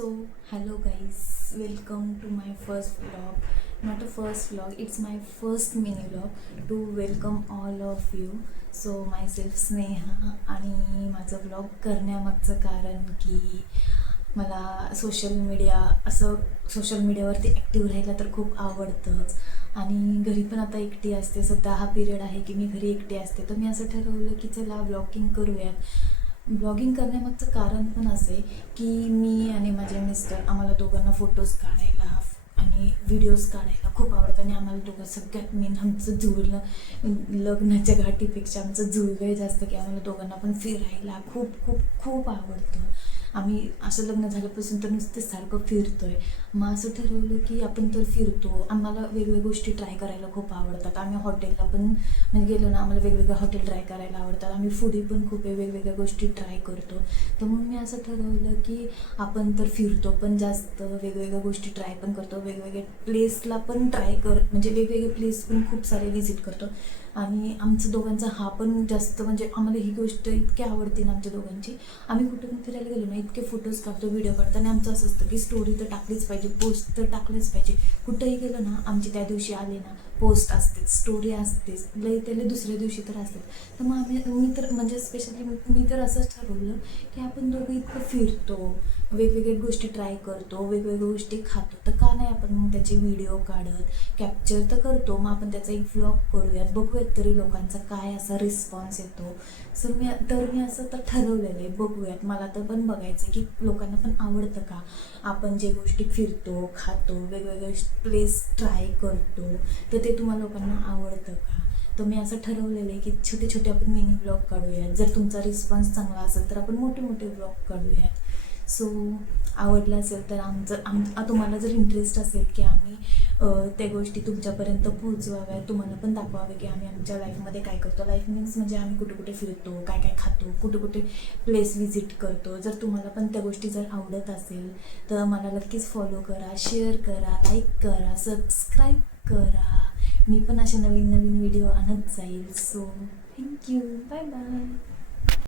So, hello guys, welcome to my first vlog. Not a first vlog, it's my first mini vlog to welcome all of you. So, myself Sneha आणि माझं vlog करण्यामागचं कारण की मला social मीडियावरती active राहायला तर खूप आवडतंच. आणि घरी पण आता एकटी असते. सध्या हा पिरियड आहे की मी घरी एकटी असते, तर मी असं ठरवलं की चला व्लॉगिंग करूयात. ब्लॉगिंग करण्यामागचं कारण पण असे की मी आणि माझे मिस्टर आम्हाला दोघांना फोटोज काढायला आणि व्हिडिओज काढायला खूप आवडतं. आणि आम्हाला दोघं सगळ्यात मेन आमचं जुळलं लग्नाच्या घाटीपेक्षा आमचं जुळलं जास्त की आम्हाला दोघांना पण फिरायला खूप खूप खूप आवडतं. आम्ही असं लग्न झाल्यापासून तर नुसतं सारखं फिरतो आहे. मग असं ठरवलं की आपण तर फिरतो, आम्हाला वेगवेगळ्या गोष्टी ट्राय करायला खूप आवडतात. आम्ही हॉटेलला पण म्हणजे गेलो ना, आम्हाला वेगवेगळ्या हॉटेल ट्राय करायला आवडतात. आम्ही फूडी पण खूप वेगवेगळ्या गोष्टी ट्राय करतो. तर मग मी असं ठरवलं की आपण तर फिरतो पण जास्त वेगवेगळ्या गोष्टी ट्राय पण करतो, वेगवेगळ्या प्लेसला पण म्हणजे वेगवेगळे प्लेस पण खूप सारे व्हिजिट करतो. आणि आमचं दोघांचा हा पण जास्त म्हणजे आम्हाला ही गोष्ट इतकी आवडते ना आमच्या दोघांची. आम्ही कुठे पण फिरायला गेलो ना, इतके फोटोज काढतो, व्हिडिओ काढतो. आणि आमचं असं असतं की स्टोरी तर टाकलीच पाहिजे, पोस्ट तर टाकलीच पाहिजे. कुठंही गेलो ना, आमची त्या दिवशी आले ना पोस्ट असतेच, स्टोरी असतेच, त्याला दुसऱ्या दिवशी तर असतेच. तर मग मी तर म्हणजे स्पेशली मी तर असंच ठरवलं की आपण दोघं इतकं फिरतो, वेगवेगळ्या गोष्टी ट्राय करतो, वेगवेगळ्या गोष्टी खातो, तर का नाही आपण मग त्याचे व्हिडिओ काढत कॅप्चर तर करतो. मग आपण त्याचा एक व्लॉग करूयात, बघूयात तरी लोकांचा काय असा रिस्पॉन्स येतो. मी असं तर ठरवलेलं आहे, बघूयात. मला तर पण बघायचं की लोकांना पण आवडतं का आपण जे गोष्टी फिरतो, खातो, वेगवेगळे प्लेस ट्राय करतो, तर ते तुम्हाला लोकांना आवडतं का. तर मी असं ठरवलेलं आहे की छोटे छोटे आपण मिनी ब्लॉग काढूयात. जर तुमचा रिस्पॉन्स चांगला असेल तर आपण मोठे मोठे ब्लॉग काढूयात. सो आवडलं असेल तर तुम्हाला जर इंटरेस्ट असेल की आम्ही त्या गोष्टी तुमच्यापर्यंत पोहोचवाव्या, तुम्हाला पण दाखवावे की आम्ही आमच्या लाईफमध्ये काय करतो. लाईफ मीन्स म्हणजे आम्ही कुठे कुठे फिरतो, काय काय खातो, कुठे कुठे प्लेस व्हिजिट करतो. जर तुम्हाला पण त्या गोष्टी जर आवडत असेल तर मला नक्कीच फॉलो करा, शेअर करा, लाईक करा, सबस्क्राईब करा. मी पण अशा नवीन नवीन व्हिडिओ आणत जाईल. So thank you, bye bye.